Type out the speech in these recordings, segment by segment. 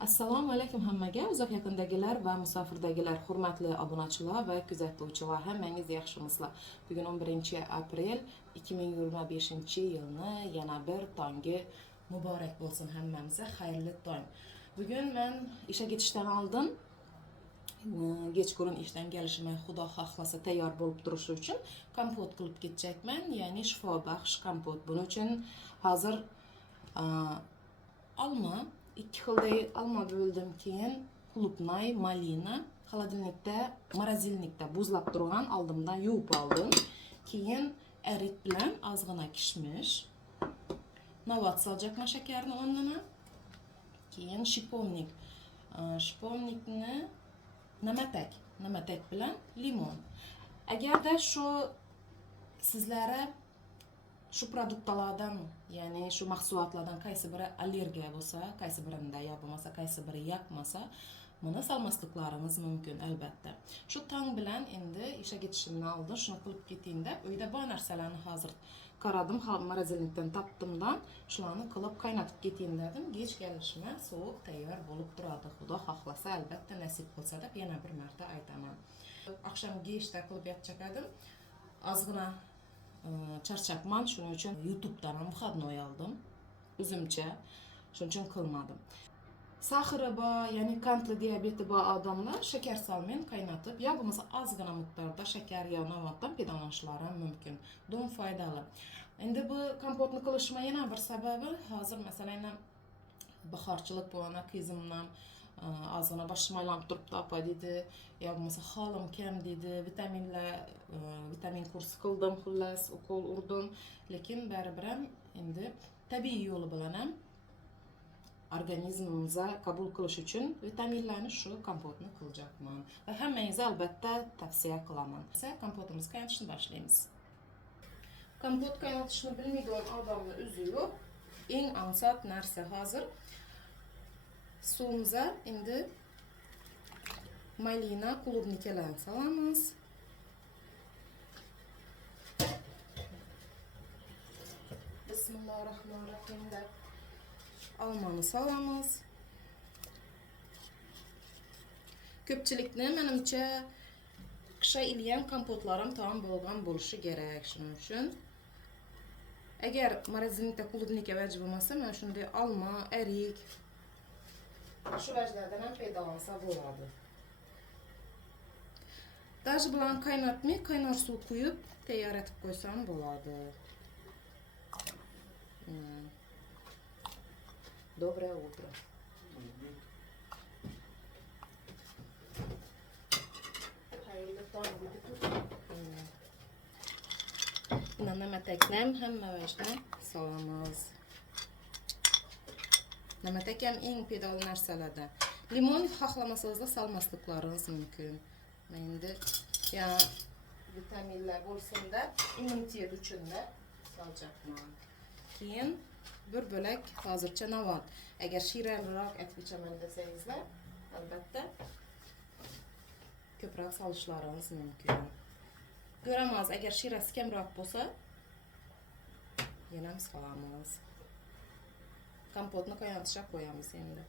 Assalomu alaykum hammaga, uzoq yaqindagilar va musofirdagilar, hurmatli obunachilar va kuzatuvchilar, hammangiz yaxshimisizlar? Bugun 11-aprel 2025-yilni yana bir tongi muborak bo'lsin hammamizga, xayrli tong. Bugun men ishga ketishdan oldin kechqurun ishdan kelishimdan xudo xohlasa tayyor bo'lib turishi uchun kompot qilib ketjakman, ya'ni shifobaxsh kompot. Buning uchun hozir olma, ikki xilday olma bo'ldim, keyin qulupnay, malina, xolodilnikda, morozilnikda buzlab turgan oldimdan yuvib oldim. Keyin erik bilan ozgina kishmish, novat soljakman shakarni o'rnini. Keyin shipovnik. Shipovnikni namatak bilan limon. Agarda sizlara shu produktlardan, ya'ni shu mahsulotlardan qaysi biri allergiya bo'lsa, qaysi birida ya bo'lmasa, qaysi biri yoqmasa, buni solmasliklaringiz mumkin albatta. Shu tong bilan endi ishga ketishimdan oldin shuni qilib ketayim deb, uyda bor narsalarni hozir qaradim, morozilnikdan topdimdan, shularni qilib qaynatib ketayim dedim. Kech kelishima sovuq tayyor bo'lib turadi. Xudo xohlasa, albatta nasib qilsa deb yana bir marta aytaman. Oqshomgi ishda qilib yotchak edim. Ozgina charchabman, shuning uchun YouTube'dan ham выходной oldim. O'zimcha, shuning uchun qilmadim. Saxiri bor, ya'ni qandli diabeti bor odamlar shakar solmay qaynatib, yo bo'lmasa ozgina miqdorda shakar yo novatdan foydalanishlari mumkin. Dum foydali. Endi bu kompotni qilishimning yana bir sababi, hozir masalan bahorchilik bo'lana qizimdan ozgina boshim aylanib turibdi, opa dedi, yo bo'lmasa holim kam dedi, vitamin kursi qildim, xullas ukol urdim, lekin baribir ham endi tabiiy yo'li bilan ham organizmimizga qabul qilish uchun vitaminlarni shu kompotni qiljakman va hammangizga albatta tavsiya qilaman. Kompotimiz qaynatishni boshlaymiz. Kompot qaynatishni bilmaydigan odamlar o'zi yo'q. Eng oson narsa hozir suvimizga endi malina, qulupnikalarni solamiz. Bismillahirrohmanirrohim deb olmani solamiz. Ko'pchilikni menimcha qisha ilgan kompotlarim tamom bo'lgan bo'lishi kerak. Shuning uchun agar morozilnikda qulupnika vajib bo'lmasa, men shunday olma, erik shu vajlardan ham foydalansa bo'ladi. Даже bilan qaynatmay, qaynar suv quyib tayyor etib qo'ysam bo'ladi. Доброе утро. Xayrli tong bo'lsin. Namatakni hamma vajdan solamiz. Namatak ham eng foydali narsalardan. Limon xohlamasangiz solmasliklaringiz mumkin. Men endi ya vitaminlar bo'lsin-da, immunitet uchun da soljakman. Keyin bir bo'lak hozircha novat. Agar shiraliroq et ichaman desangizlar, albatta ko'proq solishlaringiz mumkin. Ko'ramiz, agar shirasi kamroq bo'lsa, yana ham solamiz. Kompotni qaynatishga qo'yamiz endi.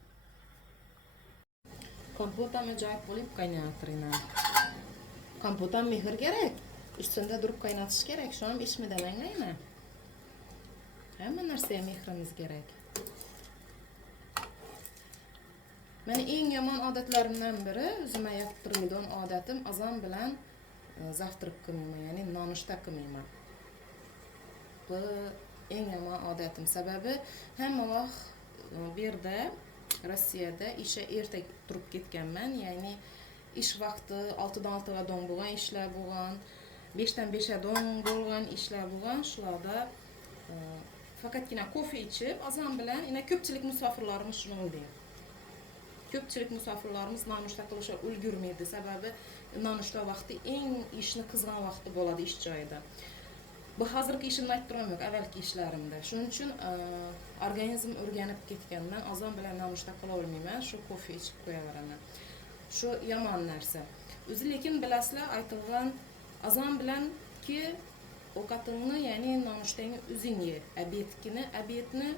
Kompot ham ajoyib bo'lib qaynatiringlar. Kompot ham mehr kerak. Ustida turib qaynatish kerak. Shu ham ishmi demanglar. Hamma narsaga mehrimiz kerak. Meni eng yomon odatlarimdan biri, o'zimga yoqtirmaydigan odatim, azon bilan zavtrak qilmayman, ya'ni nonushta qilmayman. Bu eng yomon odatim. Sababi hamma vaqt bu yerda Rossiyada ishga erta turib ketganman, ya'ni ish vaqti 6 dan 6 ga dong bo'lgan ishlar bo'lgan, 5 dan 5 ga dong bo'lgan ishlar bo'lgan. Shularda faqatgina kofe ichib, azon bilan yana ko'pchilik musofirlarimiz shunday. Ko'pchilik musofirlarimiz nonushta qilishga ulgurmaydi, sababi nonushta vaqti eng ishni qizg'in vaqti bo'ladi ish joyida. Bu hozirgi ishimni aytib yo'q, avvalgi ishlarimda. Shuning uchun organizm o'rganib ketgandan azon bilan nonushta qila olmayman, shu kofe ichib qo'yaveraman. Shu yomon narsa. O'zi lekin bilasizlar, aytilgan azon bilanki ovqatingni, ya'ni nonushtangni o'zing ye. Obedni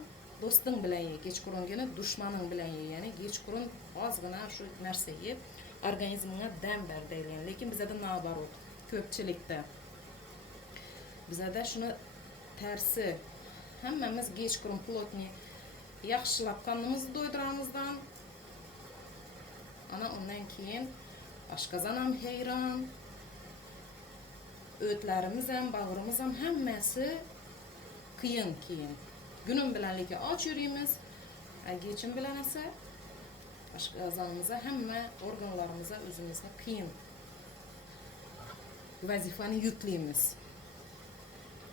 dostun bilen ye, geçkurun gene düşmanın bilen ye. Yani geçkurun azgına şu narseyi organizmine dem ber deylen. Lekin bize de nabarut, köpçilikte. Bize de şunu tersi. Hemmemiz geçkurun plotni yaxşılap kanımızı doyduramızdan. Ana ondan keyin aşkazanam heyran. Öğütlerimiz hem, bağırımız hem hemmesi kıyın keyin. Günün bilenliki aç yürüyemiz. Geçin bilen ise aşkazanımıza hemme organlarımıza özümüzde kıyın. Vazifani yükleyimiz.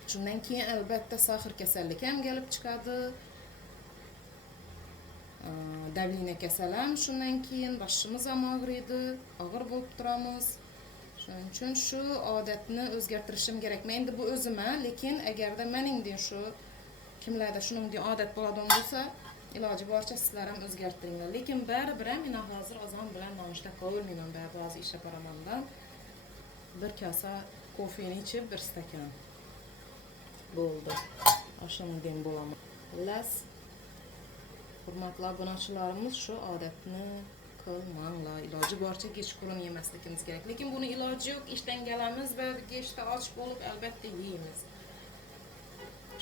Şundan keyin elbette sahır kesellik hem gelip çıkadı. Davline keselim. Şundan keyin başımız ham ağrıydı. Ağır bulup duramız. Şunun için şu adetini özgertirişim gerek. Men endi bu özüme, lekin agarda meningdin şu kimlarda shuningdek odat bo'ladigan bo'lsa, iloji boricha sizlar ham o'zgartiringlar. Lekin baribir ham men hozir ozon bilan nonushta qilolmayman, ba'zi ishga boramandan. Bir kasa kofeni ichib, bir stakan bo'ldi. Oshimdan bo'laman. Xullas, hurmatli obunachilarimiz, shu odatni qilmanglar. Iloji boricha kechqurun yemasligimiz kerak. Lekin buni iloji yo'q, ishdan kelamiz va kechda och bo'lib albatta yeymiz.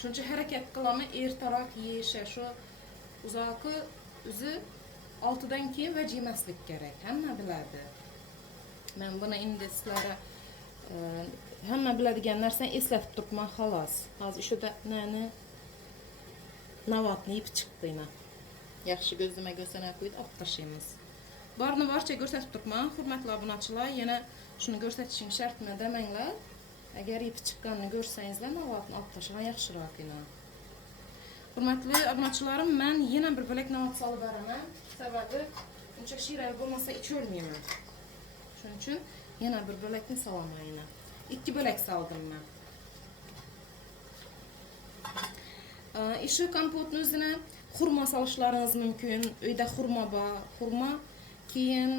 Shuncha harakat qilamiz, ertaroq yeyishga, shu uzoqi o'zi 6 dan keyin vaj yemaslik kerak. Hamma biladi. Men buni endi sizlarga hamma biladigan narsani eslatib turibman xolos. Hozir shu nani navatni yeb chiqdina. Yaxshi gözleme gösterene koyup olib tashlaymiz. Barni barcha ko'rsatib turibman, hurmatli obunachilar. Yana shuni ko'rsatishing shartmi demanglar. Agar yeb chiqqanini ko'rsangizlar, navatni olib tashlagan yaxshiroq edi. Hurmatli obunachilarim, men yana bir bo'lak navat solib beraman. Sababi uncha shiral bo'lmasa icholmayman. Shuning uchun yana bir bo'lakni solaman. 2 bo'lak soldim men. Şu kompotni o'zini xurmo solishlaringiz mumkin. Uyda xurmo bor, xurmo keyin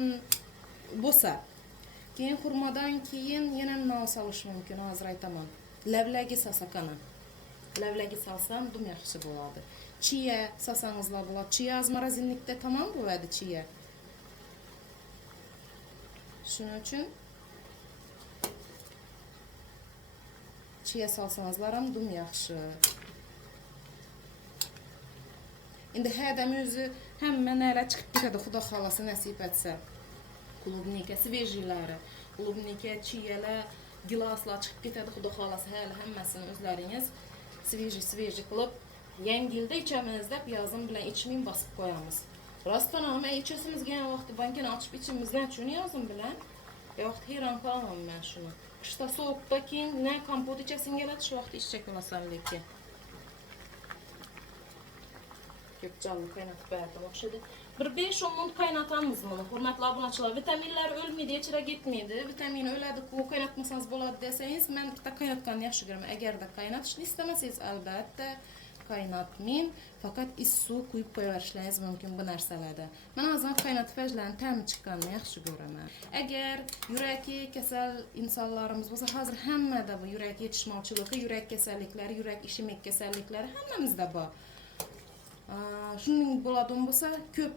bo'lsa. Keyin xurmodan keyin yana nima solish mumkin, hozir aytaman. Lavlagi sasakana. Lavlagi solsam dum yaxshi bo'ladi. Chiya solsangizlar bo'ladi. Chiya morozinlikda tamom bo'ladi chiya. Shuning uchun chiya solsangizlar ham dum yaxshi. Endi hadam o'zi hamma naylar chiqib ketadi, xudo xolasa nasib etsa. Klubnika svejilari, klubnika chiyalar, giloslar chiqib ketadi, xudo xolasa hali hammasini o'zlaringiz sveji qilib, yangi yilda ichamiz deb yozim bilan ichmay bosib qo'yamiz. Rostdan ham ichasimizga vaqti bankani ochib ichimizdan shuni yozim bilan. Vaqt hayron qolaman men shuni. Qishda sovuqda keyin ne kompot ichasing keladi, shu vaqt ichsak bo'lasan lekin. Canlı kaynatib berdim o'xshadi. Bir 5-10 minut kaynatamiz buni. Hurmatli obunachilar, vitaminlar o'lmaydi, ichira ketmaydi. Vitamin o'ladi-ku, qaynatmasangiz bo'ladi desangiz, men bitta qaynatganni yaxshi ko'raman. Agarda qaynatishni istamasangiz, albatta qaynatmang. Faqat issiq quyib qo'yaverishingiz mumkin bu narsalarda. Men hozir qaynatib berishlarning ta'mi chiqqanini yaxshi ko'raman. Agar yuragi kasal insonlarimiz bo'lsa, hozir hammada bu yurak yetishmovchiligi, yurak kasalliklari, yurak ishimek kasalliklari hammamizda bor. Shuning bo'ladigan bo'lsa, ko'p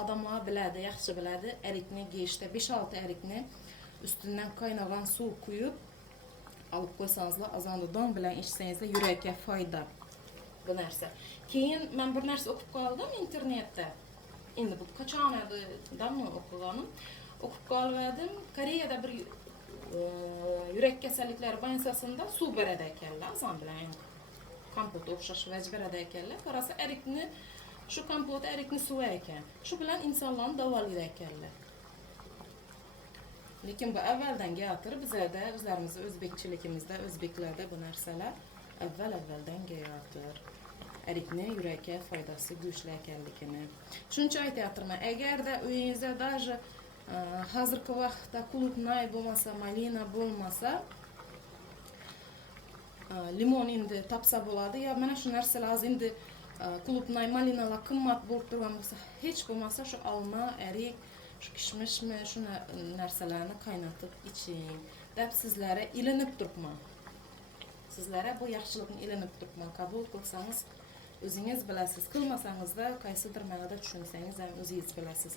odamlar biladi, yaxshi biladi. Erikni yeyishda 5-6 erikni ustidan qaynagan suv quyib olib qo'ysangizlar, azonda don bilan ichsangizlar yurakka foyda bu narsa. Keyin men bir narsa o'qib qoldim internetda. Endi bu qachon edi, damni o'qiganim. O'qib qoldim. Koreyada bir yurak kasalliklari bo'yicha suv beradi ekanlar, azon bilan kompot o'xshash vaj beradi ekanlar. Qarasa erikni, shu kompot erikni suvi ekan. Shu bilan insonlarni davolaydi ekanlar. Lekin bu avvaldan gapir, bizlarda o'zlarimizning o'zbekchiligimizda, o'zbeklarda bu narsalar avvaldan gapir. Erikni yurakka foydasi go'shli ekanligini. Shuncha aytayapman. Agarda uyingizda даже hozirgi vaqtda klubnay bo'lmasa, malina bo'lmasa, limon endi topsa bo'ladi. Ya mana shu narsalar endi klubnay malinalar qimmat bo'lib turgan bo'lsa, hech bo'lmasa shu olma, erik, shu kishmishmi, shu narsalarni qaynatib iching deb sizlarga ilinib turibman. Sizlarga bu yaxshilikni ilinib turibman. Qabul qilsangiz özüňiz bilasiz. Kılmasaňyz-da kaýsydyr manada düşünseňiz hem özüňiz bilasiz.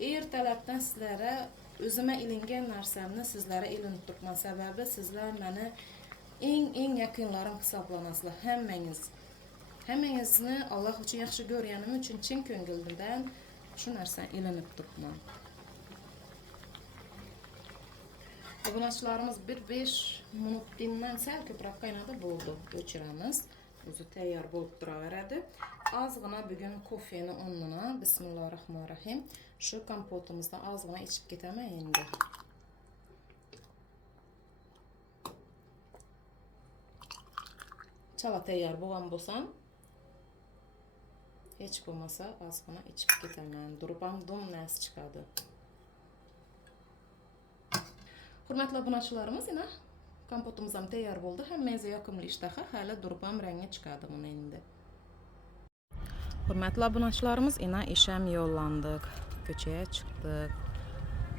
Erteläpden sizlere özüme ilingen narsamni sizlere ilinip durman sebäbi sizler meni en yakınlarım hesaplanasızlar. Hemmeňizni Allah üçin ýaxşy görýänim üçin çin köňgülden şu narsa ilinip durman. Obunaçylarymız 1-5 minutdan sel köprak gaýnady boldu. Göçüremiz. Özü täýär bolup duraberdi. Azgyna bugün kofeni onuna bismillahirrahmanirrahim. Şu kompotumuzda azgyna içip getäme endi. Çaba täýär bolan bolsam hiç bolmasa azgyna içip getämen. Durupam dum näs çykady. Hurmatly obunaçylarymız, ina kompotumuz ham täýär boldy. Hemmeňize ýakymly iştaha, hali durupam rengi çykady muny endi. Hurmatly obunaçylarymız, ina işem ýollandyk, köçeye çykdyk.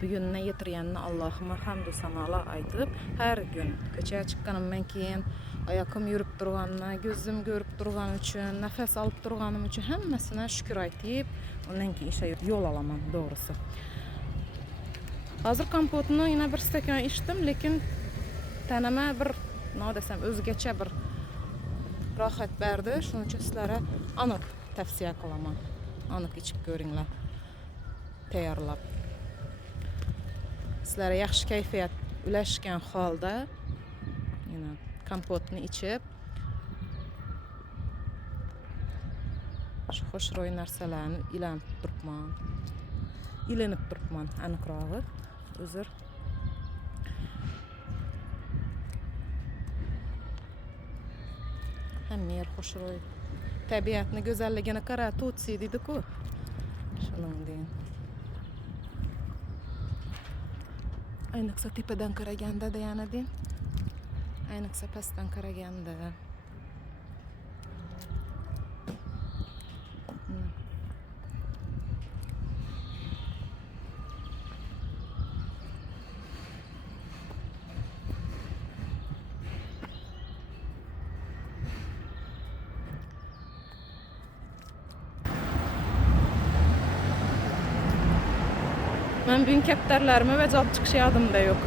Bugünne ýetirýänine Allahıma hamd sanalar aýdyp, her gün köçeye çykkanymdan keyin ayakym ýürüp durganyna, gözüm görüp durgany üçin, nefes alyp durganym üçin hemmesine şükür aýtyp, ondan keyin işe ýol alaman dogrusy. Hazır kompotuny ýene bir stekan içdim, lekin tanama bir, näme desem, özgeçe bir rahat berdi. Şonuň üçin sizlere anyk tavsiýe kılaman. Anyk içip görüňler. Täýärlap. Sizlere ýaxşy keýfiýet üleşken halda ýene kompotuny içip şu hoşroý narsalarni ilenip durupman, anykragy. Özür. Hemme yer hoşroý. Tabiatny gözelligini kara tutsi diýdi-ku. Şonuň diýen. Aýnyksa tepeden karaganda diýene diýen. Aýnyksa pastdan karaganda. Ben bugün kepterlerime ve cap çıkışı yadımda yok.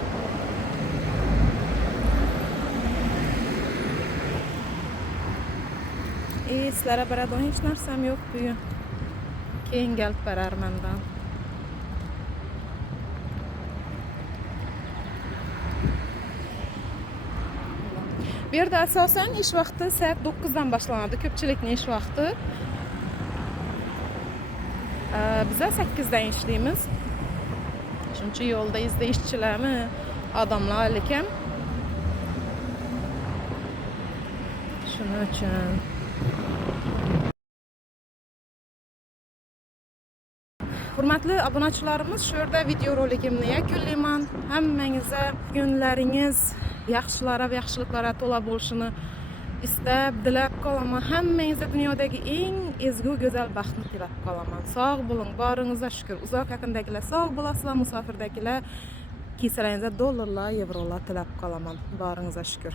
Sizlere beradan hiç narsam yok bugün. Keyin gelip berer menden. Bir de esasen iş vakti saat 9'dan başlanırdı. Köpçülükün iş vakti. Bize 8'den işleyimiz. Çünkü yoldayız da işçilerimi adamlar elikem. Şunun için. Hurmatly obunaçylarymız, şu yerda video rolikimni ýakunlayman. Hemmeňize günleriňiz ýaxşylara we ýaxşylyklara tola bolşuny isläp, dilep kalaman. Hemmeňize dünýädäki iň ezgi gözel baxtny tilep kalaman. Sag bolun, baryňyza şükür. Uzak ýakyndakylar sag bolasylar, musafirdakiler kiseleriňize dollarlar, ýewrolar tilep kalaman. Baryňyza şükür.